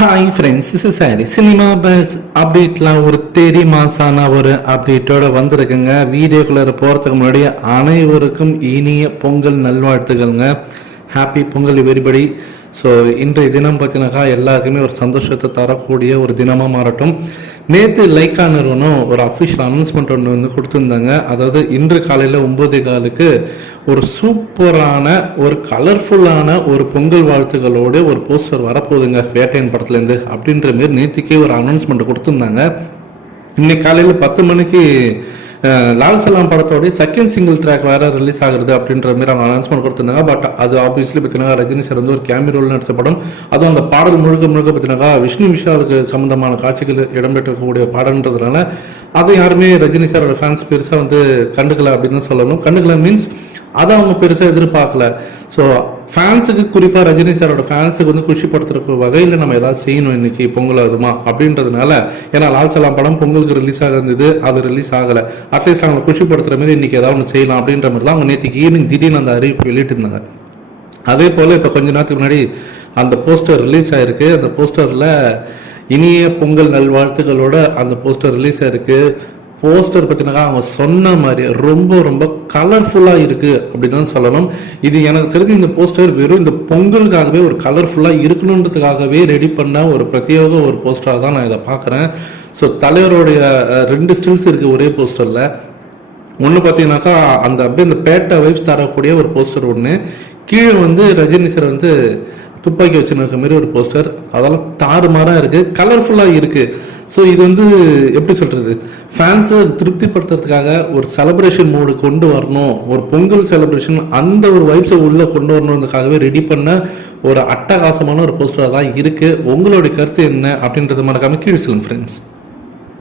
Hi friends is sorry cinema buzz அப்டேட்லாம் ஒரு தெரி மாசான ஒரு அப்டேட்டோட வந்திருக்குங்க. வீடியோக்குள்ளே போகிறதுக்கு முன்னாடி அனைவருக்கும் இனிய பொங்கல் நல்வாழ்த்துக்கள்ங்க. ஹாப்பி பொங்கல் எவ்ரிபடி ஸோ இன்றைய தினம் பார்த்தீங்கன்னாக்கா எல்லாருக்குமே ஒரு சந்தோஷத்தை தரக்கூடிய ஒரு தினமாக மாறட்டும். நேற்று லைக்கா நிறுவனம் ஒரு அஃபிஷியல் அனௌன்ஸ்மெண்ட் ஒன்று வந்து கொடுத்துருந்தாங்க. அதாவது இன்று காலையில் ஒம்பது காலுக்கு ஒரு சூப்பரான ஒரு கலர்ஃபுல்லான ஒரு பொங்கல் வாழ்த்துக்களோடு ஒரு போஸ்டர் வரப்போகுதுங்க வேட்டையன் படத்துலேருந்து அப்படின்ற மாரி நேற்றுக்கே ஒரு அனௌன்ஸ்மெண்ட் கொடுத்துருந்தாங்க. இன்னைக்கு காலையில் பத்து மணிக்கு லால் சலாம் படத்தோடைய செகண்ட் சிங்கிள் ட்ராக் வேற ரிலீஸ் ஆகுது அப்படின்ற மாதிரி அவங்க அனௌன்ஸ்மெண்ட் கொடுத்துருந்தாங்க. பட் அது ஆப்வியஸ்லி பார்த்தீங்கன்னா ரஜினி சார் வந்து ஒரு கேமி நடித்த நடிச்ச படம். அதுவும் அந்த பாடல் முழுக்க முழுக்க பார்த்தீங்கன்னா விஷ்ணு விஷாலுக்கு சம்பந்தமான காட்சிகள் இடம்பெற்றிருக்கக்கூடிய பாடல்ன்றதுனால அதை யாருமே ரஜினி சாரோட ஃபேன்ஸ் பெருசாக வந்து கண்டுக்கல அப்படின்னு தான் சொல்லணும். கண்டுக்கல மீன்ஸ் அதை அவங்க பெருசாக எதிர்பார்க்கல. ஸோ ஃபேன்ஸுக்கு குறிப்பாக ரஜினி சாரோட ஃபேன்ஸுக்கு வந்து குஷிப்படுத்துற வகையில் நம்ம ஏதாவது செய்யணும் இன்னைக்கு பொங்கல் அதுமா அப்படின்றதுனால ஏன்னா லால் சலாம் படம் பொங்கலுக்கு ரிலீஸ் ஆகிருந்தது அது ரிலீஸ் ஆகலை. அட்லீஸ்ட் அவங்களை குஷிப்படுத்துற மாதிரி இன்னைக்கு ஏதாவது ஒன்று செய்யலாம் அப்படின்ற மாதிரி தான் அவங்க நேற்றுக்கு ஈவினிங் திடீர்னு அந்த அறிவிப்பு வெளியிட்டிருந்தாங்க. அதே போல் இப்போ கொஞ்ச நேரத்துக்கு முன்னாடி அந்த போஸ்டர் ரிலீஸ் ஆயிருக்கு. அந்த போஸ்டரில் இனிய பொங்கல் நல்வாழ்த்துக்களோட அந்த போஸ்டர் ரிலீஸ் ஆயிருக்கு. போஸ்டர் பார்த்தீங்கன்னா அவங்க சொன்ன மாதிரி ரொம்ப ரொம்ப கலர்ஃபுல்லாக இருக்குது அப்படி தான் சொல்லணும். இது எனக்கு தெரிஞ்சு இந்த போஸ்டர் வெறும் இந்த பொங்கலுக்காகவே ஒரு கலர்ஃபுல்லாக இருக்கணுன்றதுக்காகவே ரெடி பண்ண ஒரு பிரத்யேக ஒரு போஸ்டராக தான் நான் இதை பார்க்குறேன். ஸோ தலைவருடைய ரெண்டு ஸ்டில்ஸ் இருக்குது ஒரே போஸ்டரில். ஒன்று பார்த்தீங்கன்னாக்கா அந்த அப்படியே இந்த பேட்டை வைப்ஸ் தரக்கூடிய ஒரு போஸ்டர் ஒன்று கீழே வந்து ரஜினி சார் வந்து துப்பாக்கி வச்சுருக்க மாதிரி ஒரு போஸ்டர் அதெல்லாம் தாறுமாறாக இருக்குது கலர்ஃபுல்லாக இருக்குது ஸோ இது வந்து எப்படி சொல்கிறது ஃபேன்ஸை திருப்திப்படுத்துறதுக்காக ஒரு செலப்ரேஷன் மோடு கொண்டு வரணும். ஒரு பொங்கல் செலப்ரேஷன் அந்த ஒரு வைப்ஸை உள்ளே கொண்டு வரணுன்றதுக்காகவே ரெடி பண்ண ஒரு அட்டகாசமான ஒரு போஸ்டராக தான் இருக்குது உங்களுடைய கருத்து என்ன அப்படின்றத மறக்காமல் கீழே சொல்லுங்க ஃப்ரெண்ட்ஸ்